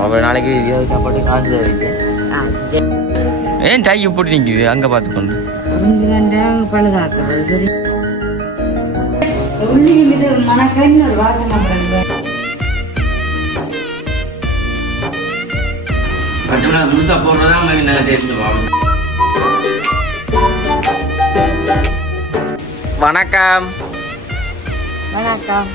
அப்புறம் நாளைக்கு இரவு சாப்பாடு காசு ஆ, ஏன் டை போட்டு நிற்கிது அங்கே பார்த்துக்கொண்டு பழுதாக்குறது. முழுசா போடுறதா நல்லா டேஸ்ட் வணக்கம். வணக்கம்.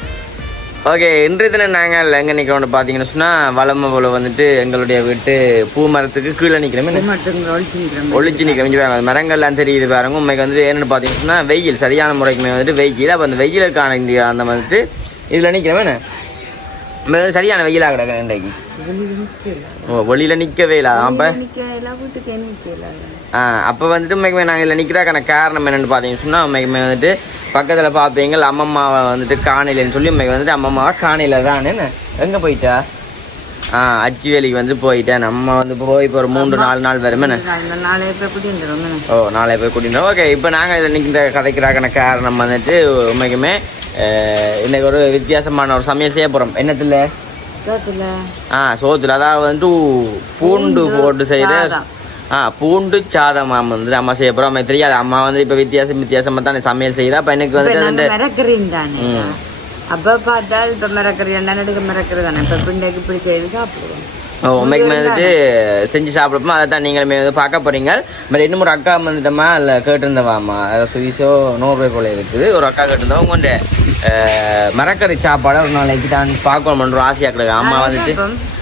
ஓகே இன்றைய தினம் நாங்கள் எங்கே நிற்கிறோம்னு பார்த்தீங்கன்னு சொன்னால் வளமை போல வந்துட்டு எங்களுடைய வீட்டு பூ மரத்துக்கு கீழே நிற்கிறோமே மட்டும் ஒழிச்சுக்கிறோம் ஒளிச்சு நிற்க மிஞ்சி பாருங்க மரங்கள்லாம் தெரியுது பாருங்க. உண்மைக்கு வந்துட்டு என்னென்னு பார்த்தீங்கன்னா வெயில் சரியான முறைக்குமே வந்துட்டு வெயில். அப்போ அந்த வெயிலுக்கான இந்த அந்த வந்துட்டு இதில் நிற்கிறோமே சரியான வெயிலாக கிடக்கு இன்றைக்கு. ஓ வெளியில் நிற்கவே இல்லை அப்போ? ஆ அப்போ வந்துட்டு உண்மைக்குமே நாங்கள் இதில் நிற்கிறாக்கான காரணம் என்னென்னு பார்த்தீங்கன்னு சொன்னால் உண்மைக்குமே வந்துட்டு பக்கத்தில் பார்ப்பீங்க அம்மம்மாவை வந்துட்டு காணையிலன்னு சொல்லி உண்மைக்கு வந்துட்டு அம்மம்மாவை காணையில் தான் என்ன எங்கே போயிட்டா? ஆ அச்சு வேலைக்கு வந்து போயிட்டேன் நம்ம வந்து போய் இப்போ ஒரு மூன்று நாலு நாள் வருமே இந்த ஓ நாளை போய் கூட்டிட்டு ஓகே இப்போ நாங்கள் இதில் நிற்கிற கதைக்கிறாக்கான காரணம் வந்துட்டு உண்மைக்குமே இன்னைக்கு ஒரு வித்தியாசமான ஒரு சமையல் செய்ய போகிறோம் என்னத்தில்? ஆ சோத்துல. அதாவது வந்து பூண்டு போட்டு செய்கிற. ஆ பூண்டு சாதம் வந்து அம்மா செய்ய போகிறோம் அம்மா தெரியாது. அம்மா வந்து இப்போ வித்தியாசம் வித்தியாசமாக தானே சமையல் செய்கிறா அப்போ எனக்கு நம்ம மிரக்கறீன் தானே? அப்ப பார்த்தால் இப்ப மிரக்கறி என்ன நடுக்க மிரக்கறி தானே? இப்ப பிண்டைக்கு பிடிச்ச இது சாப்பிடுவோம். உண்மைக்குமே வந்துட்டு செஞ்சு சாப்பிடுப்போம் அதை தான் நீங்களுமே வந்து பார்க்க போறீங்க. மாதிரி இன்னும் ஒரு அக்கா வந்துட்டோமா? இல்லை கேட்டிருந்தவாம்மா அதாவது சுவிஸோ நூறுரூபாய் போல இருக்குது. ஒரு அக்கா கேட்டிருந்தோம் உங்கள்கிட்ட மரக்கறி சாப்பாடை ஒரு நாளைக்கு தான் பார்க்கணும்ன்ற ஆசையாக கிடக்கு. அம்மா வந்துட்டு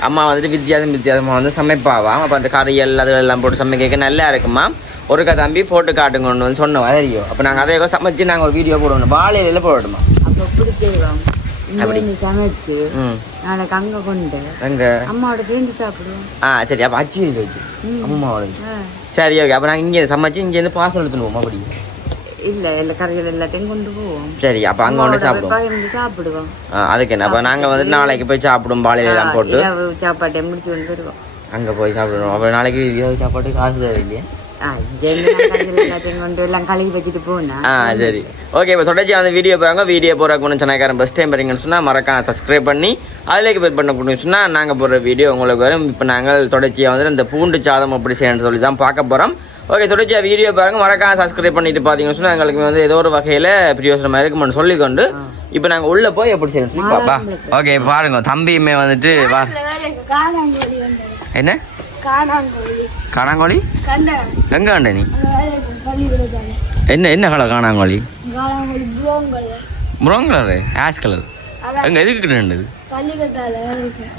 அம்மா வந்துட்டு வித்தியாசம் வித்தியாசமாக வந்து சமைப்பாவாம் அப்போ அந்த கறியல் அது எல்லாம் போட்டு சமைக்க நல்லா இருக்குமா? ஒருக்கா தம்பி போட்டு காட்டுங்கன்னு வந்து சொன்னோம் தெரியும். அப்போ நாங்கள் அதை சமைச்சு நாங்கள் ஒரு வீடியோ போடணும் வாழையில போடணுமா அப்ப இங்க சமைச்சு நாளைக்கு அங்க கொண்டு எங்கே அம்மாவோட சேர்ந்து சாப்பிடுவோம் ஆ சரி அப்போ அச்சு வச்சு. அம்மாவோட. சரி ஓகே அப்போ நாங்கள் இங்கே சமைச்சு இங்கேருந்து பார்சல் எடுத்துடுவோம் அப்படி? இல்ல இல்ல கறிகள் எல்லாத்தையும் கொண்டு போவோம். சரி அப்போ அங்கே ஒன்று சாப்பிடுவோம். சாப்பிடுவோம். அதுக்கு என்ன அப்போ நாங்கள் வந்து நாளைக்கு போய் சாப்பிடுவோம் பாலையிலாம் போட்டு. இரவு சாப்பாட்டை முடிச்சு கொண்டு வருவோம். அங்கே போய் சாப்பிடுவோம். அப்போ நாளைக்கு இரவு சாப்பாட்டு காசு இல்லையா ஆ, சரி ஓகே இப்போ தொடர்ச்சி அந்த வீடியோ பாருங்க வீடியோ போகிறக்கு சொன்னாக்காரன் ஃபஸ்ட் டைம் பாருங்கன்னு சொன்னால் மறக்காம சப்ஸ்கிரைப் பண்ணி அதிலேக்கு பெல் பண்ண கொடுங்க சொன்னால் நாங்கள் போடுற வீடியோ உங்களுக்கு வரும் இப்போ நாங்கள் தொடர்ச்சியாக வந்து இந்த பூண்டு சாதம் எப்படி செய்யணும்னு சொல்லி தான் பார்க்க போகிறோம் ஓகே தொடர்ச்சியாக வீடியோ பாருங்க மறக்காம சப்ஸ்கிரைப் பண்ணிட்டு பார்த்தீங்கன்னு சொன்னால் எங்களுக்கு வந்து ஏதோ ஒரு வகையில் பிரயோசனமாக இருக்கும்னு சொல்லிக்கொண்டு இப்போ நாங்கள் உள்ளே போய் எப்படி செய்யணும் சொல்லி பாப்பா ஓகே பாருங்க தம்பியுமே வந்துட்டு என்ன காணாங்கோழி. காணாங்கோழி? கொடுத்தாங்க என்ன என்ன கலர் காணாங்கோழி? ப்ரௌன் கலரு ஆஷ் கலர் எங்கே எதுக்கு நின்றுது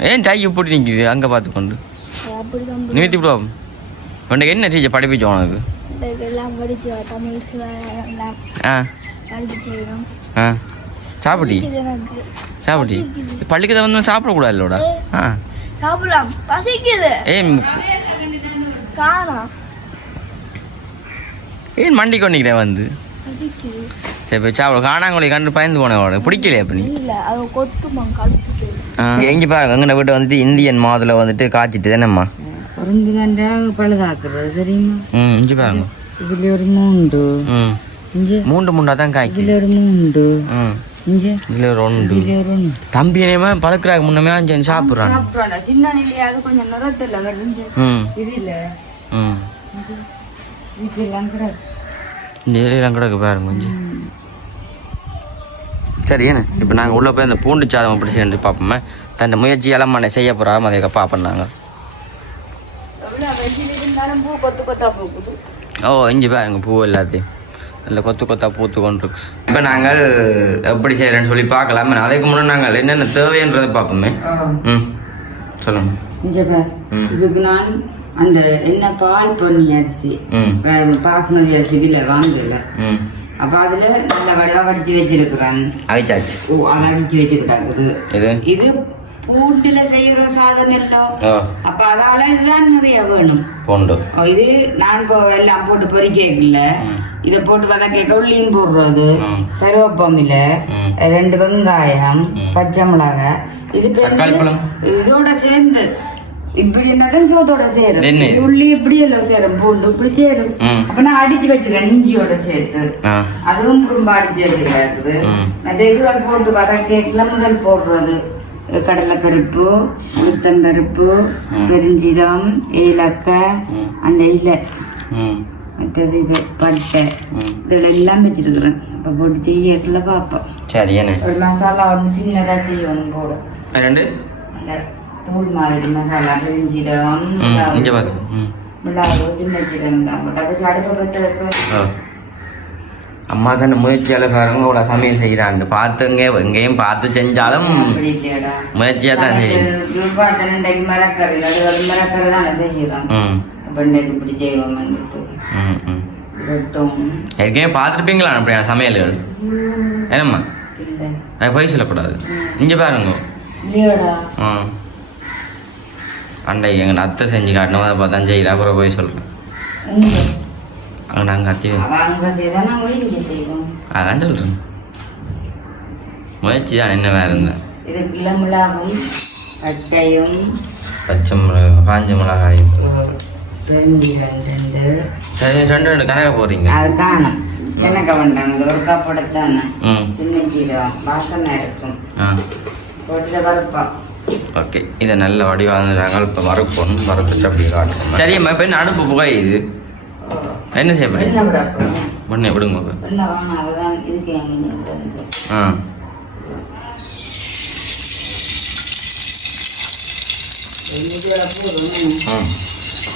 ஏன் டை போட்டு நிற்கிது அங்கே பார்த்துக்கொண்டு நிறுத்தி விடுவோம் உனக்கு என்ன டீச்சர் படிப்பிச்சு உனக்கு? சாப்பிட்டி? சாப்பிட்டி? பள்ளிக்கு தான் வந்து சாப்பிடக்கூடாது இல்லோடா ஆ. சாப்பிடலாம். பசிக்குது. ஏன் காணாம் ஏன் மண்டி கொண்டிக்கிறேன் வந்து? சரி போய் சாப்பிட. காணாங்கோழி கண்டு பயந்து போனேன் பிடிக்கலையா அப்படி எங்கே பாருங்க எங்கட வீட்டை வந்துட்டு இந்தியன் மாதுளை வந்துட்டு காய்ச்சிட்டு தானேம்மா உருண்டு ரெண்டா பழுதாக்குறது தெரியுமா? ம் இஞ்சி பாருங்க. இதுல ஒரு மூண்டு. மூண்டு மூண்டா தான் காய்க்கு இதுல ஒரு மூண்டு. ம். இதில் தம்பி என்னமே பழக்கிறாங்க. முன்னமே அஞ்சு சாப்பிட்றான் சின்ன நிலையாவது கொஞ்சம் நிறத்துல வருது இதெல்லாம் கிடக்கு. பாருங்க கொஞ்சம். சரி என்ன? இப்போ நாங்கள் உள்ளே போய் அந்த பூண்டு சாதம் அப்படி செய்யணும் பார்ப்போமே. தன் முயற்சி இளமான செய்ய போகிறோம் அதை பார்ப்போம் நாங்கள் ஓ இஞ்சி பாருங்க பூ எல்லாத்தையும். நல்ல கொத்து கொத்தா பூத்து கொண்டிருக்கு. இப்போ நாங்கள் எப்படி செய்கிறேன்னு சொல்லி பார்க்கலாம். அதுக்கு முன்னாடி நாங்கள் என்னென்ன தேவைன்றதை பார்ப்போமே. ம். சொல்லுங்க. இங்க பார் ம். இதுக்கு நான் அந்த என்ன பால் பொன்னி அரிசி பாசுமதி அரிசி விலை வாங்கல அப்ப அதுல நல்ல வடிவா வடிச்சு வச்சிருக்கிறாங்க. அவிச்சாச்சு. ஓ அதை அடிச்சு வச்சுக்கிட்டாங்க இது பூண்டுல செய்யற சாதம் இல்லோ ஓ அப்ப அதால இதுதான் நிறைய வேணும். பூண்டு. இது நான் இப்போ எல்லாம் போட்டு பொரிக்கல ம். இத போட்டு வதக்க உள்ளியும் போடுறது. கருவேப்பமில. ரெண்டு வெங்காயம். பச்சை மிளகாய் இது. இதோட சேர்ந்து இப்படி என்னதான் சோத்தோட சேரும் உள்ளி இப்படி எல்லாம் சேரும் பூண்டு இப்படி சேரும். அப்ப நான் அடிச்சு வச்சிருக்கேன் இஞ்சியோட சேர்த்து அதுவும் ரொம்ப அடிச்சு வச்சிருக்காரு. மற்ற இதுகள் போட்டு வதக்கல முதல் போடுறது கடலைப்பருப்பு உளுத்தம்பருப்பு. பெருஞ்சீரம் ஏலக்காய். அந்த இலை மற்றது இது பட்டை. ம். இதில் எல்லாம் வச்சிருக்கிறேன். இப்போ போட்டு செய்யக்குள்ள பார்ப்போம் சரி ஒரு மசாலா ஒன்று சின்னதாக செய்யணும் போட ரெண்டு? தூள் மாதிரி மசாலா பெருஞ்சீரம் ம் இங்கே பாரு ம். மிளகு சின்ன சீரகம் போட்டு அடுப்பு பற்ற வைப்பேன் ஓ. அம்மா தானே முயற்சியால் பாருங்க இவ்வளோ சமையல் செய்கிறாங்க பார்த்துங்க எங்கேயும் பார்த்து செஞ்சாலும் முயற்சியாக தான் செய்யும் பண்டைக்கு இப்படி செய்வோம்னு ஏற்கனவே பார்த்துருப்பீங்களா அப்படியான சமையல்கள் என்னம்மா? இல்லை. அது போய் சொல்லக்கூடாது. இங்கே பாருங்க. ஆ. அண்டை எங்கள் அத்தை செஞ்சு காட்டணும் அதை பார்த்தா செய்யல அப்புறம் போய் சொல்கிறேன் அங்கே நாங்கள் அத்தி அதான் சொல்கிறேன் முயற்சி தான் என்ன. வேறு மிளகும் பட்டையும் பச்சை மிளகா காஞ்ச மிளகாயும். ரெண்டு கணக்க போகிறீங்க அது காணும் எனக்கு வேண்டாம் ஒரு கப்போட தானே ம். சின்ன சீரகம் வாசனை இருக்கும். ஆ. போட்டு வறுப்போம் ஓகே. இதை நல்ல வடிவாக இப்போ வறுப்போம் வறுத்துட்டு அப்படி காட்டுறோம். இப்போ என்ன அடுப்பு புகையுது என்ன செய்ய போறீங்க? பண்ணி விடுங்க அதுதான் ஆ.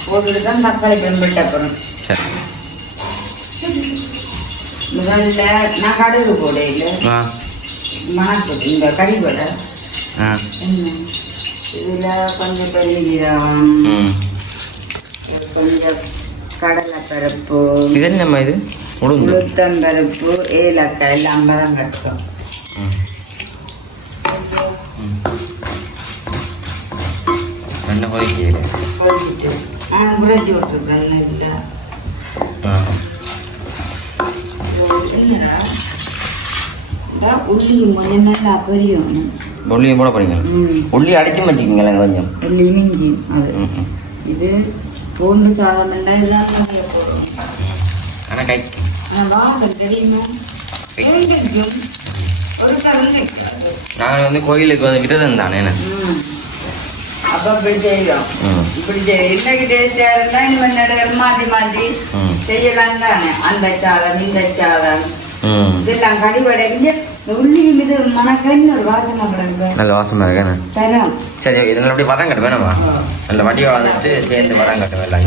போட்டுட்டு தான் தக்காளி பெம்பிட்டு அப்புறம். முதல்ல நான் கடுகு போடையில் மணக்கு இந்த கறி வடை ஆ. என்ன? இதில் கொஞ்சம் பெருஞ்சீரகம் ம். கொஞ்சம் கடலைப்பருப்பு இது என்னம்மா இது? உளுத்தம்பருப்பு ஏலக்காய் எல்லாம் தான் கட்டுக்கும் ம். என்ன கொதிக்கல போட்டுட்டு குறைச்சி விட்டுருக்கேன் பெரியணும் உள்ளியும் போட போறீங்க ம். உள்ளி வச்சுக்கிங்களேன் கொஞ்சம். உள்ளி மிஞ்சி அது. இது பூண்டு சாதம் ஆனால் கை. நாங்கள் வந்து கோயிலுக்கு வந்து விரதம் தானே என்ன? ம். அப்போ இப்படி செய்யும் இப்படி செய்யும் இன்னைக்கு டேஸ்டாக இருந்தால் இனிமேல் நடுகள் மாற்றி மாற்றி ம் செய்யலாம் தானே அந்த சாதம் இந்த சாதம் இதெல்லாம் கடிவடைஞ்சு உள்ளியும் இது மணக்கன்னு ஒரு வாசனை கிடக்கு நல்ல வாசமாக இருக்கேண்ணே தரம் சரி இது நல்ல அப்படி பதம் கட்ட வேணாமா நல்ல வடிவா வந்துட்டு சேர்ந்து பதம் கட்ட எல்லாம்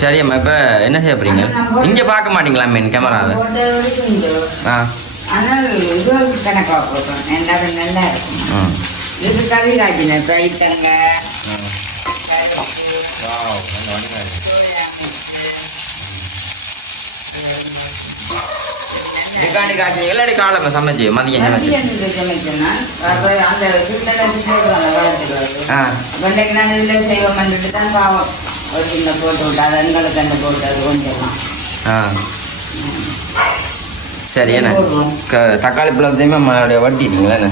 சரி அம்மா இப்போ என்ன செய்ய போறீங்க இங்கே பார்க்க மாட்டீங்களா மீன் கேமராவை. ஆ ஆனால் இது கணக்காக போட்டோம். எல்லாரும் நல்லா இருக்கும். இது கவி காய்ச்சின பைத்தங்க நல்ல. இதுக்காண்டி காய்ச்சி இல்லாடி காலமே சமைச்சு. மதியம் வெண்டைக்கு நான் இதில் செய்வோம் பண்ணிட்டு தான் பாவம். ஒரு சின்ன போட்டு விட்டு அது எங்களுக்கு அந்த போட்டு அது கொஞ்சமா. ஆ. சரி என்ன? தக்காளி பழத்தையுமே மறுபடிய வட்டிட்டீங்களா என்ன?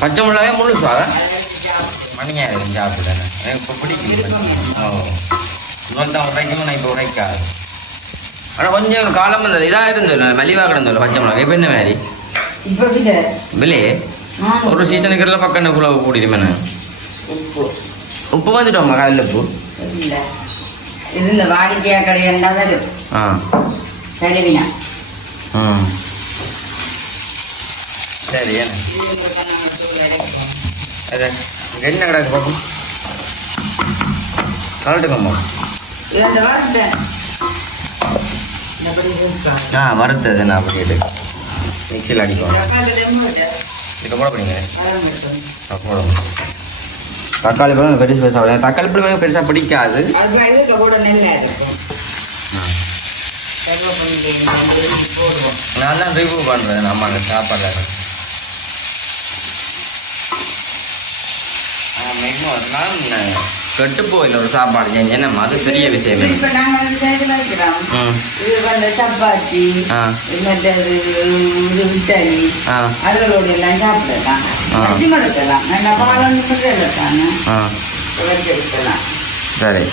பச்சை மிளகாய் முழுசா மணிங்க சாப்பிடுறேன் எனக்கு இப்போ பிடிக்கல ஓ. முதல் தான் நான் இப்போ உடைக்காது. ஆனால் கொஞ்சம் காலம் இருந்தது இதாக இருந்தது மலிவாக கிடந்தது பச்சை மிளகாய் இப்போ என்ன மாதிரி? நான் ஒரு சீசனுக்கு எல்லாம் பக்கம் குள்ள கூடிடுமே உப்பு. உப்பு வந்துட்டோம்மா காலையில் உப்பு? இது இந்த வாடிக்கையாக கிடையாது வரும். ஆ. ம் சரி என்ன? அது என்ன கிடக்கு பார்ப்போம் கலட்டுக்கம்மா ஆ வறுத்தது நான் பண்ணிட்டு. மிக்சியில் இருந்து இப்போ போட போறீங்க அதான் இருக்கும். ஆ, போடுங்க தக்காளி பழம் பெருசு பெருசாக. தக்காளி பழம் பெருசாக பிடிக்காது அதுக்கு இருக்க கூட நெல்லா இருக்கும் கருவேப்பிலை போடுவோம் நான் தான் ரிவ்யூ பண்ணுறேன் நம்ம அந்த சாப்பாடில். நான் கெட்டு போயில ஒரு சாப்பாடு. செஞ்சேன் நம்ம அது பெரிய விஷயம். இப்ப நாங்க வந்து இருக்கிறோம். ம் இது வந்து சப்பாத்தி ஆ. மற்றது இது ஆ. அதுகளோட எல்லாம் சாப்பிடலாம். நல்லா பாலம் தானே ஆ. எடுக்கலாம் சரி.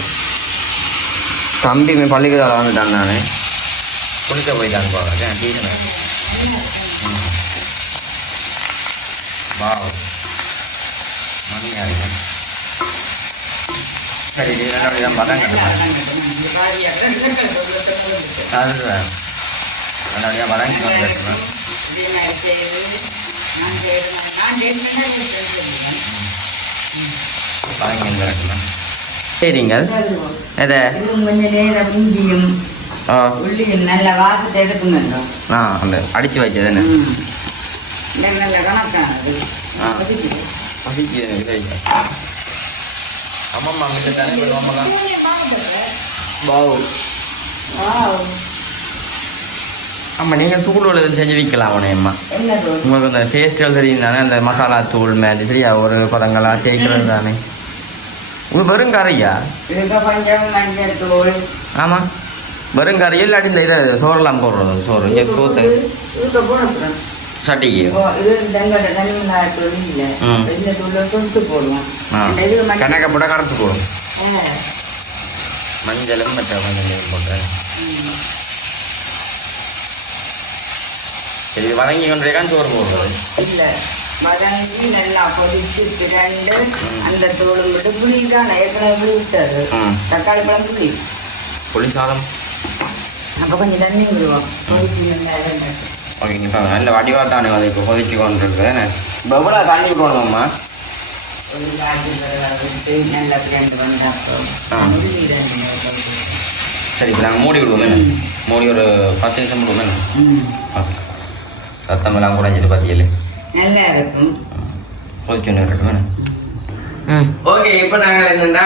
தம்பி மே பள்ளிக்கூடம் வந்துட்டான் நான். குளிக்க போயிட்டான் போகிறேன் டீச்சர் வாவ் மணியா இருக்கு சரி இது நல்லபடியாக பதம் கட்டுமா அதுதான் நல்லபடியாக வதங்கி வந்துருக்கணும் வதங்கி வந்துருக்கணும் சரிங்க எதை கொஞ்ச நேரம் இஞ்சியும் உள்ளியும் நல்ல வாசத்தை எனக்கு தெரியும் அம்மம்மா அங்கிட்ட தானே. விடுவாங்கலாம் வாவ். ஆமா நீங்கள் தூள் உள்ளது செஞ்சு விற்கலாம் உடனே அம்மா உங்களுக்கு அந்த டேஸ்ட்கள் தெரியும் தானே அந்த மசாலா தூள் மாதிரி சரியா? ஒரு பதங்களா தேய்க்கிறது தானே. உங்க வெறும் கறியா? ஆமாம் வெறும் கறியா இல்லாட்டி இந்த இதை சோறெல்லாம் போடுறது சோறு. இங்கே சோத்து. போடுறோம் சட்டிக்கு. கணக்க போட்டால் கரைச்சி போடும். மஞ்சளும் மற்ற நீர் போட்டேன் இது வதங்கி கொண்டிருக்கான் சோறு போடுறது. இல்ல. வதங்கி நல்லா கொதிச்சு பிறண்டு அந்த தோலும் விட்டு புளி தான் ஏற்கனவே புளி விட்டாரு ம். தக்காளி பழம் புளி. புளி சாதம். அப்ப கொஞ்சம் தண்ணி விடுவோம். ஓகேங்க இப்போ நல்ல வடிவாக தானே வந்து இப்போ கொதிச்சு கொண்டு இருக்குது என்ன இப்போ எவ்வளோ தண்ணி போடணும்மா. சரி இப்போ நாங்கள் மூடி விடுவோம் என்ன மூடி ஒரு பத்து நிமிஷம் விடுவோம் என்ன. ஓகே ரத்தமெல்லாம் குறைஞ்சது பத்தியல் நல்லா இருக்கும் கொதிச்சு இருக்கட்டும் என்ன ஓகே இப்போ நாங்கள் என்னென்னா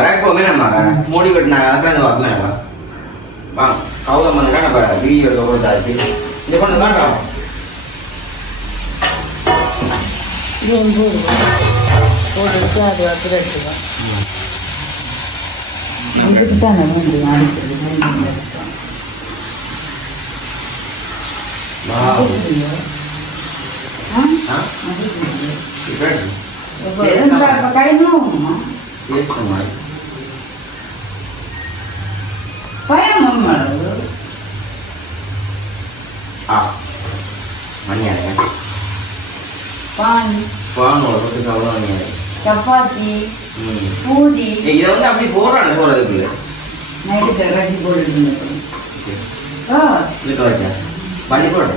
இறக்குவோமே நம்ம மூடி விட்டு நாங்கள் அதான் வரலாம் கவுதம் பண்ணுங்க நம்ம வீடியோ எடுக்க கொடுத்தாச்சு இந்த பண்ணு வேண்டாம் போட்டுட்டு அது எடுத்துக்கலாம் இதுக்கு தான் ஆ கை நோவுமா டேஸ்ட் மாதிரி பயம் அம்மாளவு ஆ மணியாங்க பான் வாங்க பத்து சாப்பிட மணியாங்க சப்பாத்தி ம் பூரி இதை வந்து அப்படி போடுறாங்க போடுறதுக்குள்ள நைட்டு கட்டி போட்டுட்டு ஓ இதுக்கு வச்சா பண்ணி போடு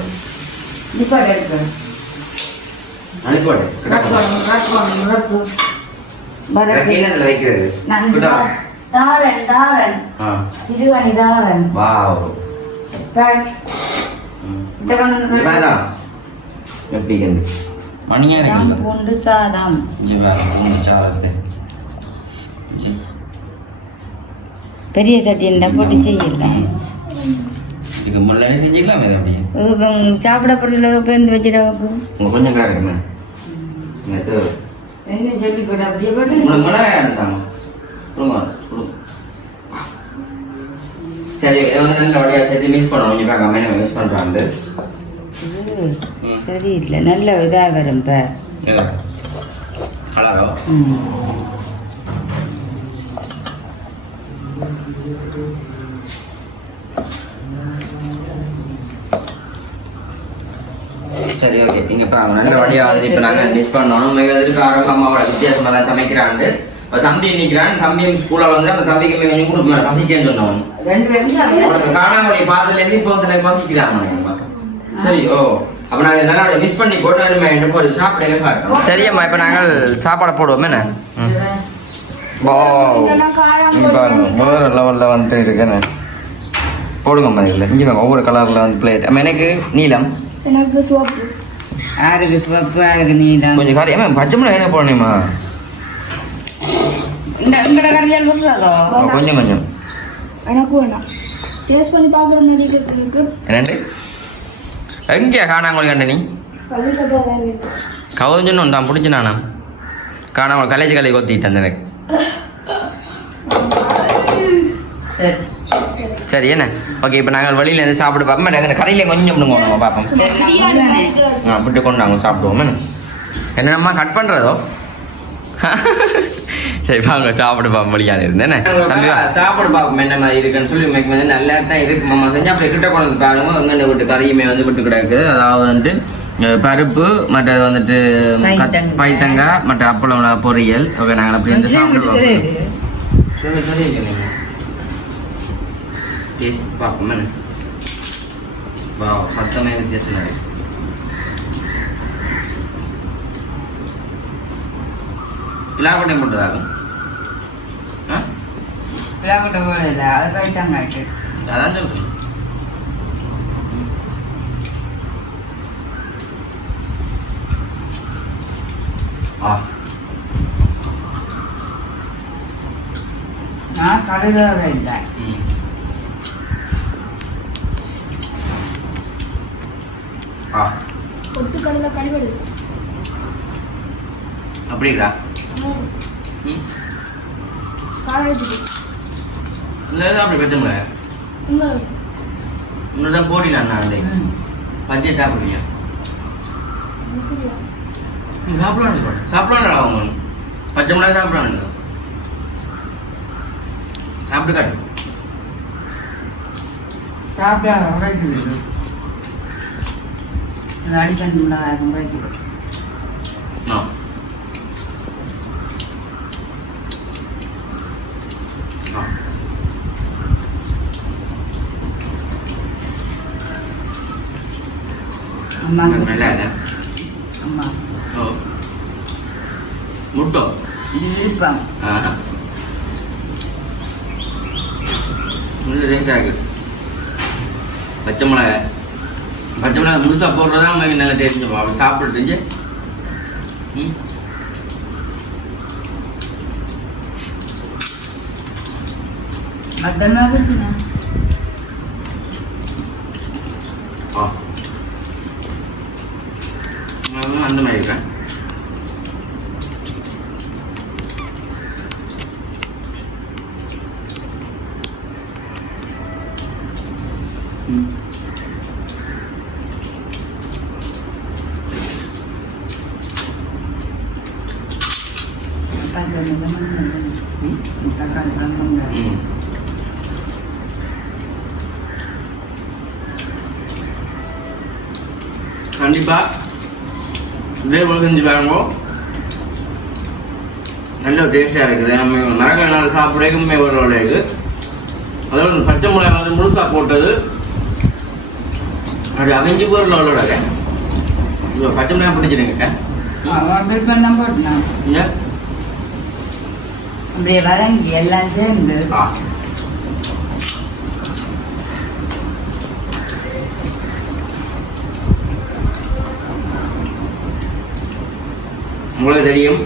நிப்பாடு எடுக்க அனுப்பி போடு ரக்கம் ரக்கம் ரக்கு பரக்கு என்னதுல வைக்கிறது நான் விடா. தாரன் தாரன். திருவாணி தாரன். வாவ். கொண்டு வேண்டாம் எப்படி கண்டு? மணியான பூண்டு சாதம். இங்கே வேற மூணு சாதத்தை. பெரிய சட்டி இருந்தால் போட்டு செய்யலாம். இதுக்கு முன்னாடி செஞ்சுக்கலாம் இது அப்படியே? சாப்பிட பொருள் பேருந்து வச்சிடவாக்கு உங்க கொஞ்சம் காரம் என்ன சொல்லி போட்டு? அப்படியே போட்டு மிளகாய் கொடுங்க கொடுங்க சரி வந்து நல்ல வழியாக சேர்த்து மிஸ் பண்ணணும் கொஞ்சம் பார்க்காம என்ன மிஸ் பண்ணுறாங்க நல்ல இதாக வரும் இப்போ சரி ஓகே நீங்க பாருங்க நல்ல வழியா வந்து இப்போ நாங்கள் மிஸ் பண்ணணும் மிக எதிர்க்க அம்மாவோட வித்தியாசமெல்லாம் சமைக்கிறாண்டு இப்போ தம்பி நிற்கிறான் தம்பியும் ஸ்கூலில் வந்து அந்த தம்பிக்கு கொஞ்சம் கொடுக்க பசிக்கேன்னு சொன்னோம் ரெண்டு பேரும் உனக்கு காணாமொழி பாதத்துலேருந்து இப்போ வந்து எனக்கு பசிக்கிறாங்க சரி ஓ அப்போ நாங்கள் இதெல்லாம் மிஸ் பண்ணி போட்டு நம்ம போய் சாப்பிட பார்க்கணும் சரியம்மா இப்போ நாங்கள் சாப்பாடை போடுவோம் என்ன? வேறு லெவலில் வந்து இருக்குன்னு போடுங்கம்மா இதில். இங்கே ஒவ்வொரு கலரில் வந்து பிளேட் எனக்கு நீலம். எனக்கு சோப்பு. ஆறுக்கு சிவப்பு ஆறுக்கு நீலம்? கொஞ்சம் கறி ஏமா பச்சை மிளகாய் என்ன போடணுமா இந்த உங்களோட கறியால் விடுறதோ கொஞ்சம் கொஞ்சம். எனக்கு வேணாம். டேஸ்ட் பண்ணி பார்க்குற மாதிரி இருக்கு ரெண்டு. எங்கே காணாங்கோழி கண்ட நீ? பள்ளிக்கட்டை கவுஞ்சன்னு தான் பிடிச்சி நானா காணாமல் கலேஜ் கலை கொத்திட்டேன் எனக்கு சரி. என்ன? ஓகே இப்போ நாங்கள் வெளியில இருந்து சாப்பிட்டு பார்ப்போம். நாங்கள் கடையில் கொஞ்சம் நம்ம பார்ப்போம். விட்டு கொண்டு நாங்கள் சாப்பிடுவோம். என்ன? என்னம்மா கட் பண்ணுறதோ சரி வாங்க சாப்பிடு பார்ப்போம் வழியான இருந்தேன் சாப்பிடு பார்ப்போம் என்ன மாதிரி இருக்குன்னு சொல்லி இன்னைக்கு வந்து நல்லா தான் இருக்கு. மாமா செஞ்சு அப்புறம் கிட்ட கொண்டு வந்து பாருங்க. அங்கே விட்டு கறியுமே வந்து விட்டு கிடக்குது அதாவது வந்துட்டு பருப்பு மற்றது வந்துட்டு பைத்தங்காய். மற்ற அப்பளம் பொரியல். ஓகே நாங்கள் அப்படி இருந்து சாப்பிடுவோம் சரி சரி இல்லைங்க டேஸ்ட் பார்ப்போமே சத்தமே வித்தியாசம் இருக்கு. போட்டதாகும் ஆ? விழாப்பட்ட போல இல்லை அது போயிட்டாங்க அதான் சொல்றேன். ஆ. நான் கடுகாக இல்லை. ம். ஆ. கழிவெடு அப்படிங்களா ம் காலேஜுக்கு. இல்லை அப்படி பெற்றுங்க இன்னும் தான் போடி நான் அந்த. பஞ்சை சாப்பிடுறீங்க புரியா சாப்பிடலாம் சாப்பிடலாம் அவங்க. பச்சை சாப்பிடலாம் சாப்பிட்டு காட்டு. சாப்பிடாத உரைக்குது அது அடிக்கண்டு மிளகாய் உரைக்குது ஆ ஆ அம்மா நல்லா இல்லை அம்மா ஓ முட்டோ இது விருப்பம் ஆஹா நல்ல டேஸ்டாக இருக்கு பச்சை மிளகாய் பச்சை மிளகாய் முழுசாக போடுறது தான் உங்களுக்கு நல்ல டேஸ்ட் அப்படி சாப்பிட்டு ம் மத்தனா கொடுத்துனா ஆ நான் அந்த மாதிரி இருக்கேன் ம் தக்காளி பழம் ம் தக்காளி பழம் ம் கண்டிப்பா இதே போல செஞ்சு பாருங்க நல்ல டேஸ்டாக இருக்குது. நம்ம மரக்கறினால சாப்பிட்றதுக்குமே ஒரு இருக்குது அதோட பச்சை மிளகாய் வந்து முழுசா போட்டது. அது அவிஞ்சு லெவலோட இது பச்சை மிளகாய் பிடிச்சிருங்க அப்படியே வதங்கி எல்லாம் சேர்ந்து. உங்களுக்கு தெரியும்.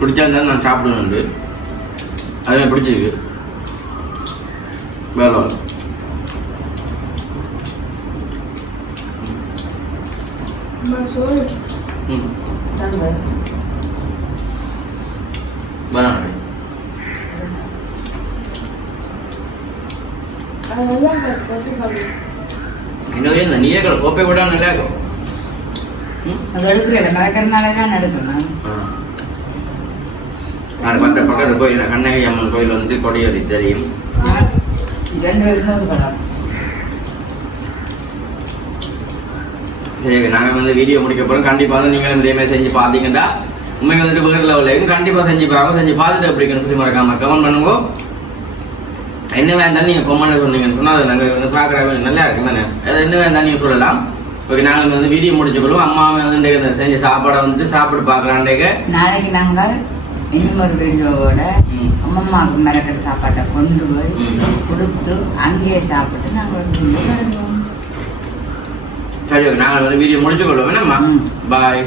பிடிச்சிருந்தா நான் சாப்பிடுவேன் அது எனக்கு பிடிச்சிருக்கு. வேலை வேணாம் இன்னும் நீயே கூட கோப்பை விட நல்லா இருக்கும். அது எடுக்கிறேன். மறக்கிறதுனால தான் எடுக்கணும் நான் மற்ற பக்கத்து கோயில் கண்ணகி அம்மன் கோயில் வந்து கொடியேறி தெரியும். சரி நாங்கள் வந்து வீடியோ முடிக்க போகிறோம் கண்டிப்பாக வந்து நீங்களும் இதே மாதிரி செஞ்சு பார்த்தீங்கன்னா உண்மைக்கு வந்துட்டு வேறு லெவலில் கண்டிப்பாக செஞ்சு பாருங்க. செஞ்சு பார்த்துட்டு அப்படிங்கன்னு சொல்லி மறக்காம கமெண்ட் பண்ணுங்க. என்ன வேண்டாம் நீங்கள் கொமெண்ட் சொன்னீங்கன்னு சொன்னால் அது நாங்கள் வந்து பார்க்குற நல்லா இருக்கும் தானே? அது என்ன வேண்டாம் நீங்கள் சொல்லலாம். ஓகே நாங்கள் வந்து வீடியோ முடிச்சுக்கொள்வோம் அம்மா வந்து இன்றைக்கு செஞ்ச சாப்பாடை வந்துட்டு சாப்பிட்டு பார்க்குறாண்டேக்க நாளைக்கு நாங்கள் இன்னும் ஒரு வீடியோவோட அம்மம்மாவுக்கு மிரக்கிற சாப்பாட்டை கொண்டு போய் கொடுத்து அங்கேயே சாப்பிட்டு நாங்கள் வீடியோ நடந்தோம் சரி நாங்கள் வந்து வீடியோ முடிஞ்சு கொள்வோம். பாய்